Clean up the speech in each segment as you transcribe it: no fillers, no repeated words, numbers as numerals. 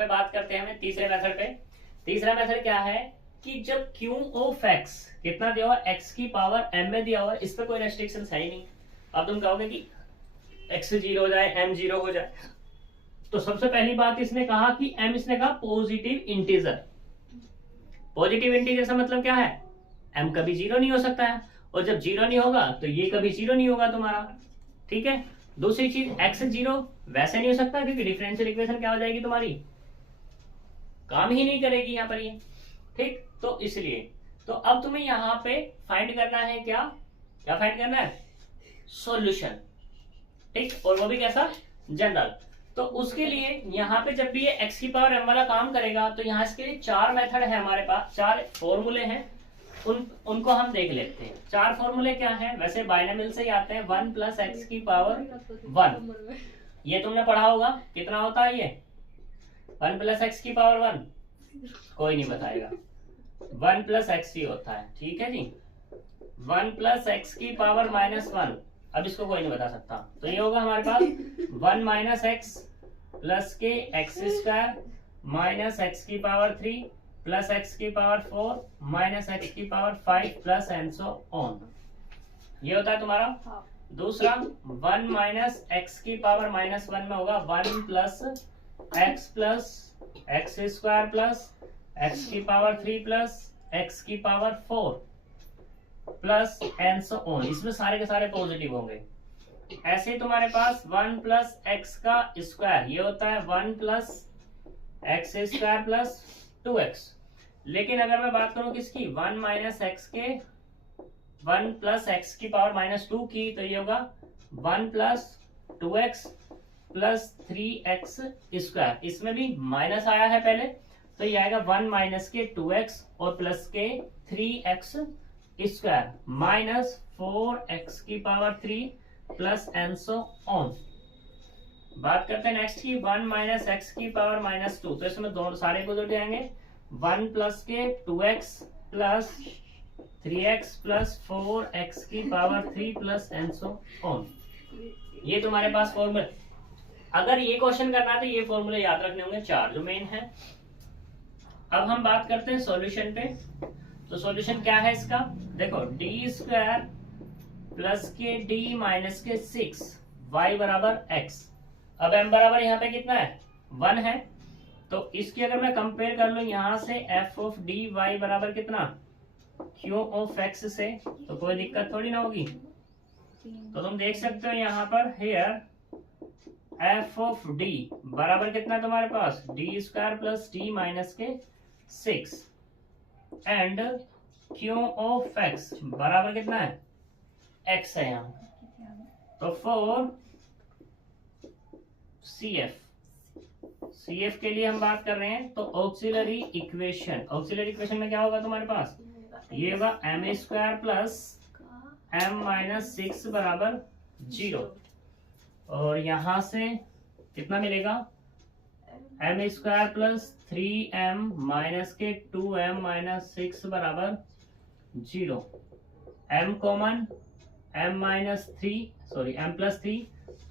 पे बात करते हैं हम तीसरे मेथड पे। तीसरा मेथड क्या है कि जब क्यू ऑफ एक्स कितना दिया हुआ, एक्स की पावर एम में दिया हुआ, इस पे कोई रेस्ट्रिक्शन है ही नहीं। अब तुम कहोगे कि एक्स 0 हो जाए, एम 0 हो जाए, तो सबसे पहली बात इसने कहा कि एम, इसने कहा पॉजिटिव इंटीजर। पॉजिटिव इंटीजर से मतलब क्या है, एम कभी 0 नहीं हो सकता है, और जब 0 नहीं होगा तो ये कभी 0 नहीं होगा तुम्हारा। ठीक है। दूसरी चीज, एक्स 0 वैसे नहीं हो सकता क्योंकि डिफरेंशियल इक्वेशन क्या हो जाएगी तुम्हारी, काम ही नहीं करेगी यहाँ पर ये। ठीक, तो इसलिए तो अब तुम्हें यहाँ पे फाइंड करना है, क्या क्या फाइंड करना है, सॉल्यूशन। ठीक, और वो भी कैसा, जनरल। तो उसके लिए यहाँ पे जब भी ये एक्स की पावर एम वाला काम करेगा तो यहाँ इसके लिए चार मेथड है हमारे पास, चार फॉर्मूले हैं, उनको हम देख लेते हैं। चार फॉर्मूले क्या हैं, वैसे बाइनोमियल से ही आते हैं। 1 + x की पावर 1, ये तुमने पढ़ा होगा, कितना होता है ये 1 + x की पावर 1, कोई नहीं बताएगा, 1 + x ही होता है। ठीक है जी, 1 + x की पावर -1, अब इसको कोई नहीं बता सकता, तो ये होगा हमारे पास 1 - x प्लस के x² माइनस x की पावर 3 प्लस x की पावर 4 माइनस x की power 5 plus and so on, ये होता है तुम्हारा। दूसरा 1 - x की पावर -1 में होगा 1 + x plus x² plus x की पावर 3 प्लस x की power 4 plus and so on, इसमें सारे के सारे पॉजिटिव होंगे। ऐसे तुम्हारे पास 1 + x का स्क्वायर, ये होता है 1 + x² प्लस 2x। लेकिन अगर मैं बात करूं किसकी, 1 - x के 1 + x की पावर -2 की, तो ये होगा 1 + 2x प्लस 3x²। इसमें भी माइनस आया है पहले, तो ये आएगा 1 - के 2x और प्लस के 3x² माइनस 4x की power 3 plus and so on. बात करते हैं नेक्स्ट की 1 - x की पावर -2, तो इसमें दोनों सारे पॉजिटिव आएंगे, 1 + के 2x plus 3x plus 4x की power 3 plus and so on. ये तुम्हारे पास फॉर्मूला, अगर ये क्वेश्चन करना है तो ये फॉर्मूले याद रखने होंगे, चार जो मेन है। अब हम बात करते हैं सॉल्यूशन पे। तो सॉल्यूशन क्या है इसका, देखो d² प्लस के d माइनस के 6 y बराबर x। अब m बराबर यहाँ पे कितना है, 1 है, तो इसकी अगर मैं कंपेयर कर लूं यहाँ से f ऑफ dy बराबर कितना, q ऑफ x से, तो कोई दिक्कत थोड़ी ना होगी। तो तुम देख सकते हो यहाँ पर हेयर f ऑफ d बराबर कितना है तुम्हारे पास, d² प्लस d माइनस के 6 एंड q ऑफ x बराबर कितना है, x है यहाँ, तो फॉर CF के लिए हम बात कर रहे हैं, तो ऑक्सिलरी इक्वेशन में क्या होगा तुम्हारे पास, ये होगा m² प्लस m - 6 बराबर 0, और यहां से कितना मिलेगा, m² प्लस 3m माइनस के 2m - 6 बराबर 0, m कॉमन m + 3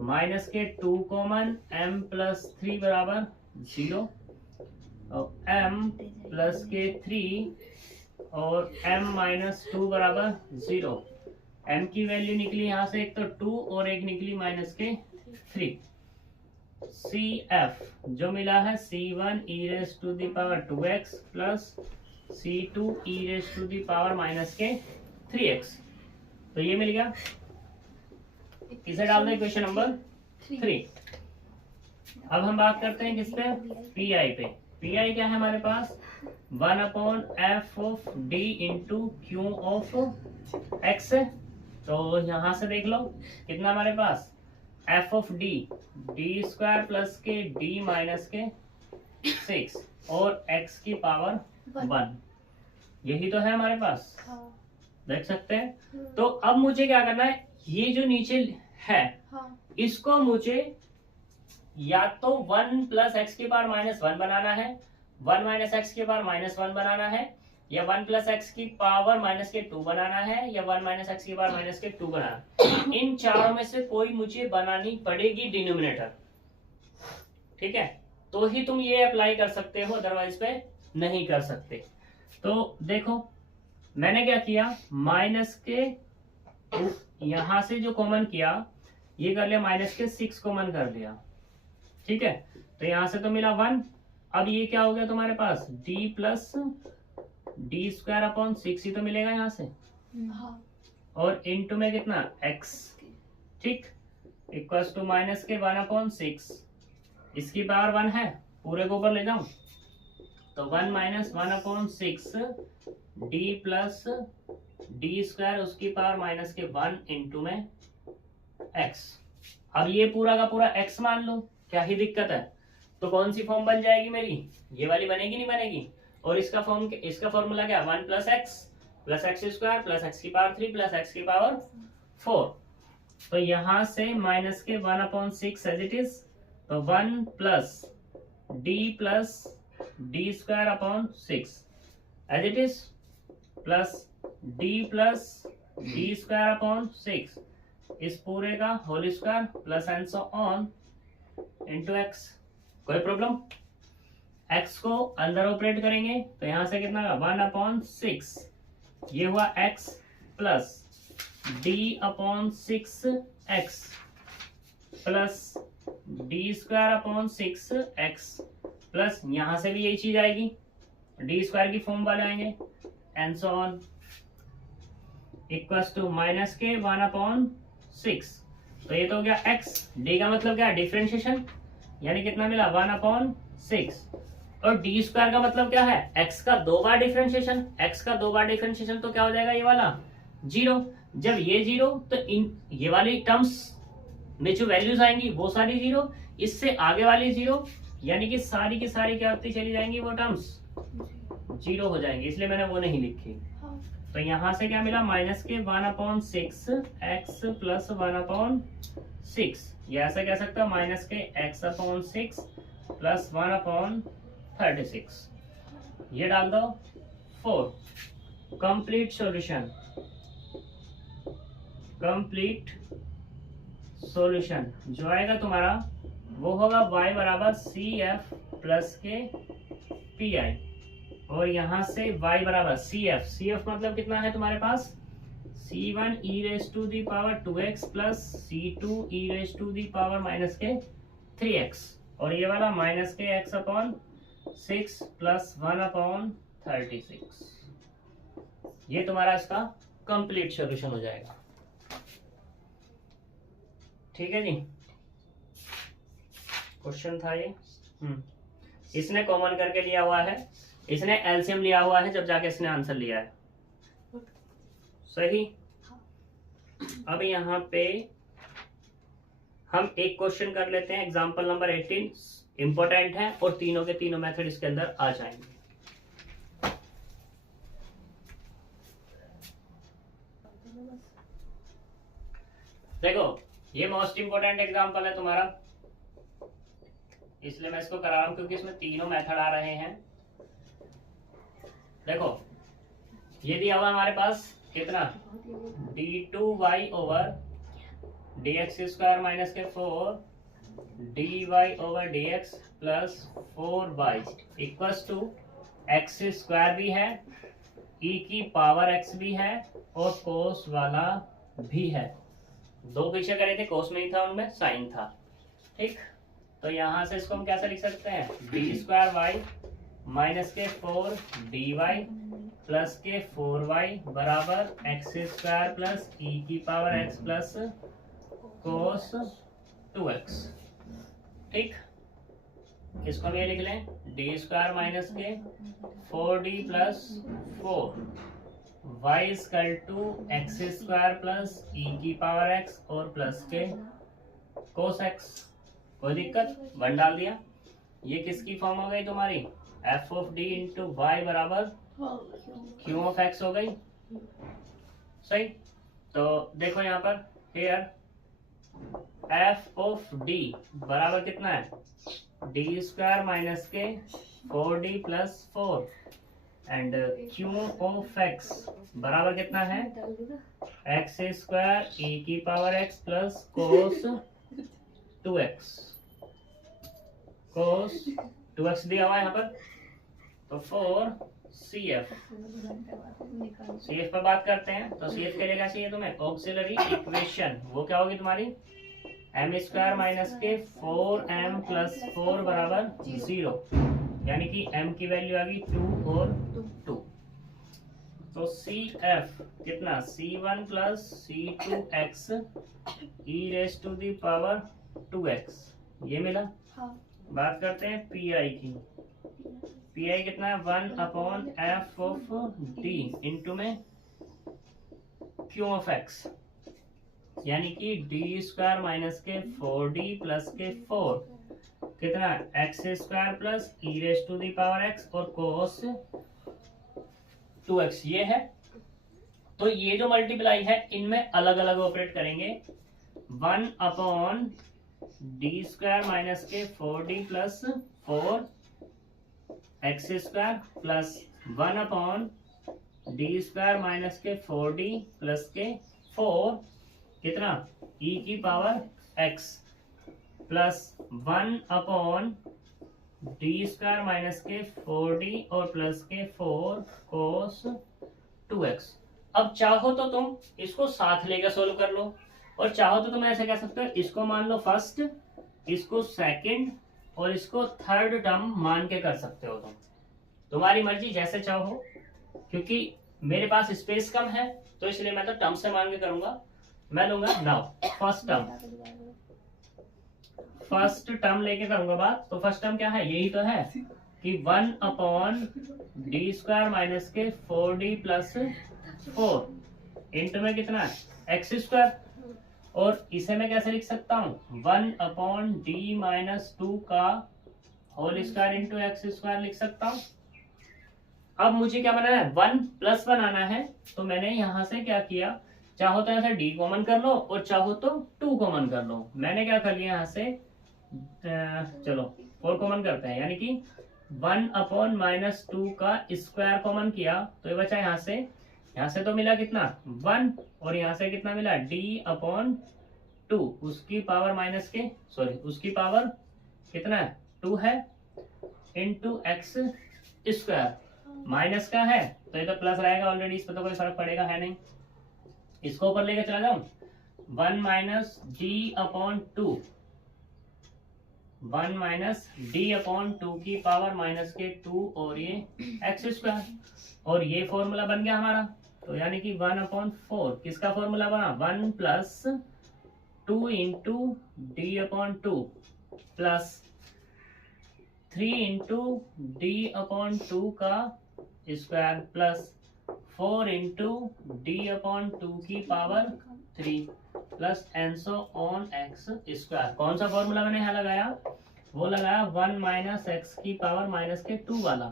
माइनस के 2 कॉमन m + 3 बराबर 0, और m प्लस के 3 और m - 2 बराबर 0। m की वैल्यू निकली यहाँ से, एक तो 2 और एक निकली माइनस के 3। CF जो मिला है C1 e⁻² plus C2 e⁻³ -3x, तो ये मिल गया। इसे डाल दो इक्वेशन नंबर 3। अब हम बात करते हैं किस पे, PI पे। PI क्या है हमारे पास, 1/f of d into Q of x। तो यहां से देख लो कितना हमारे पास, f ऑफ d² प्लस के d माइनस के 6 और x की पावर 1, यही तो है हमारे पास, देख सकते हैं। तो अब मुझे क्या करना है, ये जो नीचे है इसको मुझे या तो 1 + x की पावर -1 बनाना है, 1 - x की पावर -1 बनाना है, या 1 + x की पावर -2 बनाना है, या 1 - x की पावर -2 बनाना है। इन चारों में से कोई मुझे बनानी पड़ेगी डिनोमिनेटर, ठीक है। तो ही तुम ये अप्लाई कर सकते हो, अदरवाइज पे नहीं कर सकते। तो देखो मैंने क्या किया, माइनस के यहां से जो कॉमन किया ये कर लिया, माइनस के 6 कॉमन कर लिया, ठीक है। तो यहां से तो मिला 1। अब ये क्या हो गया तुम्हारे पास, d plus D square upon 6 ही तो मिलेगा यहाँ से, और इनटू में कितना x, ठीक, इक्वल्स टू माइनस के 1/6, इसकी पावर 1 है, पूरे को ऊपर ले जाऊं तो 1 minus 1/6 D plus D square उसकी पावर माइनस के 1 इंटू में x। अब ये पूरा का पूरा x मान लो, क्या ही दिक्कत है। तो कौन सी फॉर्म बन जाएगी मेरी, ये वाली बनेगी नहीं बनेगी। और इसका फॉर्मूला क्या, 1 plus x square plus x की पावर 3 प्लस एक्स की पावर 4। तो यहां से माइनस के 1/6 एज इट इज, तो 1 plus D square upon 6 as it is, plus D square upon 6 इस पूरे का whole square plus and so on into x. कोई प्रॉब्लम, x को अंदर ऑपरेट करेंगे तो यहां से कितना होगा 1/6, ये हुआ x plus d/6x plus D square upon 6x plus यहां से भी यही चीज आएगी, डी स्क्वायर की फॉर्म वाले आएंगे and so on, equals to minus के 1/6। तो ये तो हो गया x, d का मतलब क्या, डिफरेंशिएशन, यानी कितना मिला 1/6, और डी स्क्वायर का मतलब क्या है, x का 2 बार डिफरेंशिएशन, x का 2 बार डिफरेंशिएशन तो क्या हो जाएगा ये वाला 0। जब ये 0 तो ये वाली टर्म्स में जो वैल्यूज आएंगी वो सारी 0, इससे आगे वाली 0, यानी कि सारी की सारी क्या होती चली जाएंगी, वो टर्म्स 0 हो जाएंगी, इसलिए मैंने वो नहीं लिखी। तो यहां से क्या मिला, माइनस के 1/6 x प्लस 1/6, ये ऐसा कह सकता हूं माइनस के x/6 प्लस 1/36, ये डाल दो 4। कंप्लीट सॉल्यूशन जो आएगा तुम्हारा वो होगा y बराबर CF प्लस के PI, और यहां से y बराबर CF मतलब कितना है तुम्हारे पास, C1 e raise to the power 2x plus C2 e raise to the power minus के 3x, और ये वाला माइनस के x/6 प्लस 1/36। ये तुम्हारा इसका कंप्लीट सॉल्यूशन हो जाएगा, ठीक है जी। क्वेश्चन था ये, इसने कॉमन करके लिया हुआ है, इसने एलसीएम लिया हुआ है, जब जाके इसने आंसर लिया है, सही। अब यहाँ पे हम एक क्वेश्चन कर लेते हैं, एग्जांपल नंबर 18, इंपॉर्टेंट है और तीनों के तीनों मेथड इसके अंदर आ जाएंगे। देखो ये मोस्ट इंपॉर्टेंट एग्जांपल है तुम्हारा, इसलिए मैं इसको करा रहा हूं क्योंकि इसमें तीनों मेथड आ रहे हैं। देखो ये दिया हुआ हमारे पास कितना, d2y over dx square minus के 4 dy over dx plus 4y equals to x square भी है, e की पावर x भी है, और कोस वाला भी है। दो पीछे करे थे, कोस नहीं था, उनमें साइन था, ठीक। तो यहां से इसको हम कैसे लिख सकते हैं, डी स्क्वायर वाई माइनस के 4 dy प्लस के 4y बराबर एक्स स्क्वायर प्लस ई की power x plus cos 2x, ठीक। इसको हम ये लिख लें, डी स्क्वायर माइनस के 4d plus 4y equal to x square plus e की पावर x और प्लस के कोस x। कोई दिक्कत, 1 डाल दिया। ये किसकी फॉर्म हो गई तुम्हारी, f of d into Y बराबर q ऑफ x हो गई, सही। तो देखो यहाँ पर हेयर f ऑफ d बराबर कितना है, डी स्क्वायर माइनस के 4d plus 4 and q of x बराबर कितना है, एक्स स्क्वायर ई की power x plus cos 2x, कोस 2x दिया हुआ है यहाँ पर, तो 4CF। CF पर बात करते हैं, तो CF के लिए क्या चाहिए तुम्हें? Auxiliary equation. वो क्या होगी तुम्हारी? m² माइनस के 4m प्लस 4 बराबर 0, यानी कि m की वैल्यू आ गई 2 और 2। तो CF कितना? C1 plus C2x e raise to the power 2x, ये मिला। बात करते हैं PI की। PI कितना है? 1/f ऑफ d इंटू में Q ऑफ x, यानी कि d² माइनस के 4d प्लस के 4 कितना? x² plus e raise to the power x और cos 2x ये है। तो ये जो मल्टीप्लाई है इनमें अलग अलग ऑपरेट करेंगे। 1/d² माइनस के 4d plus 4 x² plus 1/d² minus के 4d प्लस के 4 कितना? e की power x plus 1/d² minus के 4d और प्लस के 4 cos 2x। अब चाहो तो तुम इसको साथ लेकर सोल्व कर लो, और चाहो तो तुम ऐसे कह सकते हो, इसको मान लो फर्स्ट, इसको सेकंड और इसको थर्ड टर्म मान के कर सकते हो। तुम्हारी मर्जी, जैसे चाहो। क्योंकि मेरे पास स्पेस कम है तो इसलिए मैं तो टर्म से मान के करूंगा। मैं लूंगा नाउ फर्स्ट टर्म लेके करूंगा बात। तो फर्स्ट टर्म क्या है? यही तो है कि 1/d² माइनस के 4d प्लस 4 इंटू में कितना है? x²। और इसे मैं कैसे लिख सकता हूँ? 1/d माइनस 2 का होल स्क्वायर इंटू x² लिख सकता हूँ। अब मुझे क्या बनाना है? 1+1 आना है। तो मैंने यहां से क्या किया, चाहो तो ऐसे d कॉमन कर लो और चाहो तो 2 कॉमन कर लो। मैंने क्या कर लिया यहाँ से, चलो 4 कॉमन करते हैं, यानी कि 1/-2 का स्क्वायर कॉमन किया तो ये बचा यहाँ से तो मिला कितना? 1, और यहाँ से कितना मिला? d/2, उसकी पावर माइनस के उसकी पावर कितना है? 2 है इंटू x²। माइनस का है तो ये तो प्लस रहेगा ऑलरेडी, इस पर तो कोई फर्क पड़ेगा है नहीं। इसको ऊपर लेके चला जाऊं, 1 माइनस d/2, 1 माइनस d/2 की पावर माइनस के 2 और ये x², और ये फॉर्मूला बन गया हमारा। तो यानी कि 1/4 किसका फॉर्मूला बना? 1 plus 2 into d/2 plus 3 into d/2 का स्क्वायर प्लस 4 इंटू d/2 की power 3 plus and so on x²। कौन सा फॉर्मूला मैंने यहाँ लगाया? वो लगाया 1 माइनस x की पावर माइनस के 2 वाला।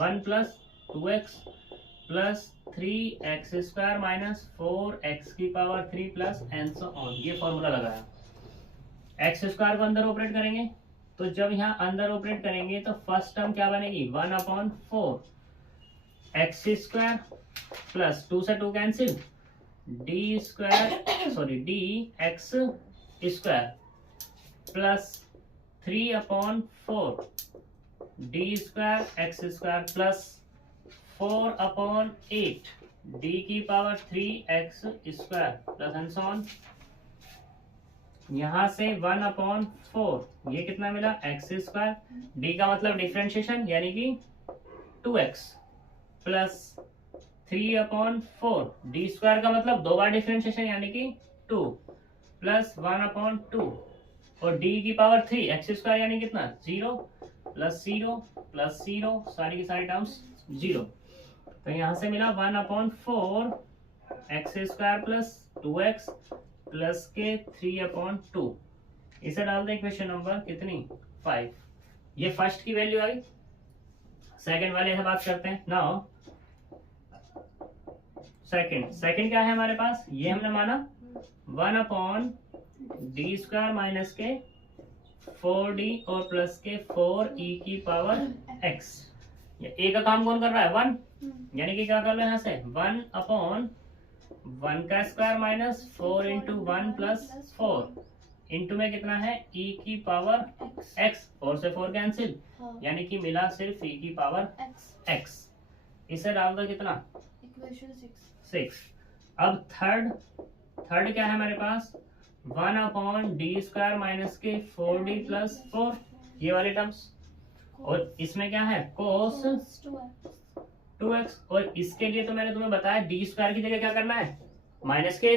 1 plus 2x plus 3x² minus 4x की power 3 plus and so on, ये फॉर्मूला लगाया। x² को अंदर ऑपरेट करेंगे, तो जब यहाँ अंदर ऑपरेट करेंगे तो फर्स्ट टर्म क्या बनेगी? 1/4 x² प्लस 2 से 2 cancel, dx² plus 3/4 d²x² plus 4/8 d की power 3x² plus and so on. यहां से 1/4 ये कितना मिला? x², d का मतलब डिफरेंशिएशन यानी कि 2x प्लस 3/4 d² का मतलब 2 बार डिफरेंशिएशन यानी कि 2 प्लस 1/2 और d की पावर 3 x² यानी कितना? 0 प्लस 0 प्लस 0, सारी की सारी टर्म्स 0। तो यहां से मिला 1/4 x² प्लस 2x प्लस के 3/2। इसे डाल दे इक्वेशन नंबर कितनी? 5। ये फर्स्ट की वैल्यू आई। सेकंड वाले से बात करते हैं। नाउ सेकंड क्या है हमारे पास? ये हमने माना 1/d² माइनस के 4d और प्लस के 4e की पावर x। ए का काम कौन कर रहा है? 1, यानी कि क्या कर रहे हैं यहाँ से? 1/1 का square minus 4 into 1 plus 4 into में कितना है e की पावर x, और से 4 कैंसिल, यानी कि मिला सिर्फ e की पावर x। इसे डाल दो कितना, इक्वेशन 6। अब थर्ड क्या है हमारे पास, 1/d² माइनस के 4d प्लस 4, ये वाले टर्म्स, और इसमें क्या है cos 2x, और इसके लिए तो मैंने तुम्हें बताया d² की जगह क्या करना है, -k²।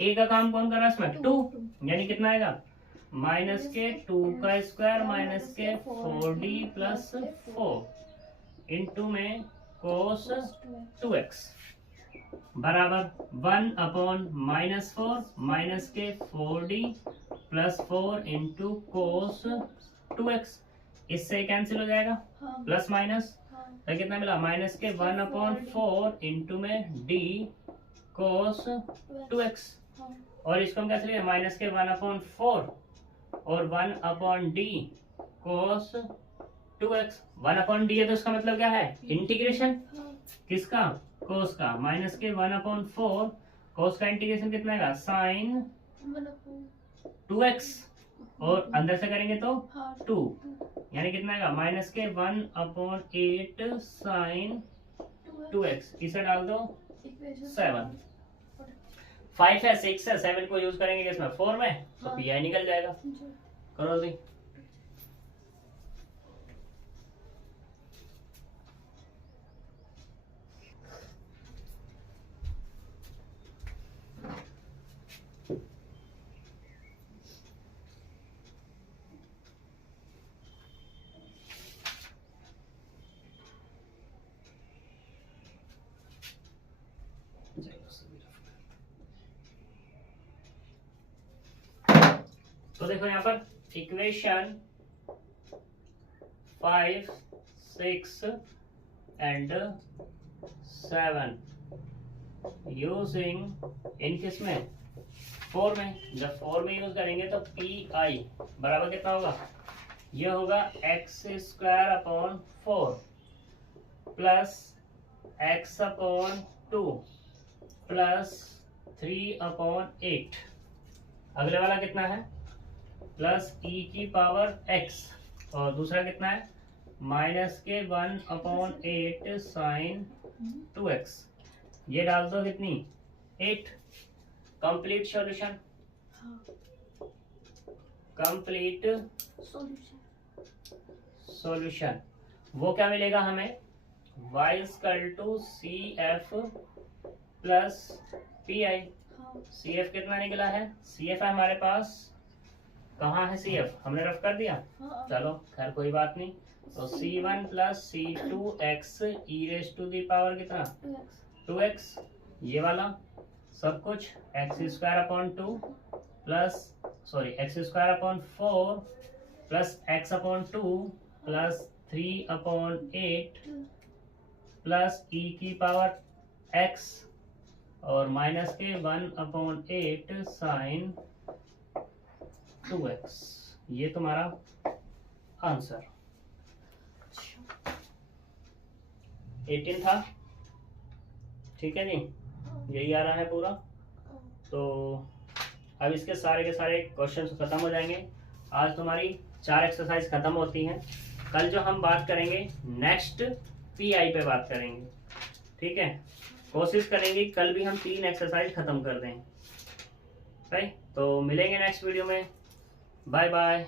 a का काम कौन कर रहा है इसमें, 2, यानी कितना आएगा -2 माइनस के 4d प्लस 4 इंटू में cos 2x बराबर 1/-4 माइनस के 4d plus 4 into cos 2x। इससे कैंसिल हो जाएगा, प्लस माइनस, तो कितना मिला, माइनस के 1/4 इंटू में d cos 2x, और इसको हम कैसे लिखे, माइनस के 1/4 और 1/d cos 2x। 1/d है तो इसका मतलब क्या है, इंटीग्रेशन किसका, cos का, माइनस के 1/4 cos का इंटीग्रेशन कितना आएगा, साइन 2x, और अंदर से करेंगे तो 2, यानी कितना आएगा, माइनस के 1/8 साइन 2x। इसे डाल दो 7। 5 है, 6 है, 7 को यूज करेंगे किसमें, 4 में, तो पी आई निकल जाएगा। करो जी। तो देखो यहाँ पर इक्वेशन 5, 6 एंड 7 यूजिंग इन किस में, 4 में। जब 4 में यूज करेंगे तो पी आई बराबर कितना होगा, यह होगा x² 4 प्लस x/2 प्लस 3/8। अगले वाला कितना है, प्लस e की पावर x, और दूसरा कितना है, माइनस के 1/8 साइन 2x। ये डाल दो कितनी, 8। कंप्लीट सॉल्यूशन, कंप्लीट सॉल्यूशन, वो क्या मिलेगा हमें, y = CF plus PI। CF कितना निकला है, CF है हमारे पास, कहाँ है CF, हमने रफ कर दिया, चलो खैर कोई बात नहीं। तो C1 प्लस C2x e⁻⁴ कितना, 2x, ये वाला सब कुछ x²/2 plus x²/4 plus x/2 plus 3/8 plus e की पावर x, और माइनस के 1/8 साइन 2x। ये तुम्हारा आंसर 18 था, ठीक है जी, यही आ रहा है पूरा। तो अब इसके सारे के सारे क्वेश्चन खत्म हो जाएंगे। आज तुम्हारी 4 एक्सरसाइज खत्म होती हैं। कल जो हम बात करेंगे नेक्स्ट पीआई पे बात करेंगे, ठीक है। कोशिश करेंगे कल भी हम 3 एक्सरसाइज खत्म कर दें, राइट। तो मिलेंगे नेक्स्ट वीडियो में, बाय बाय।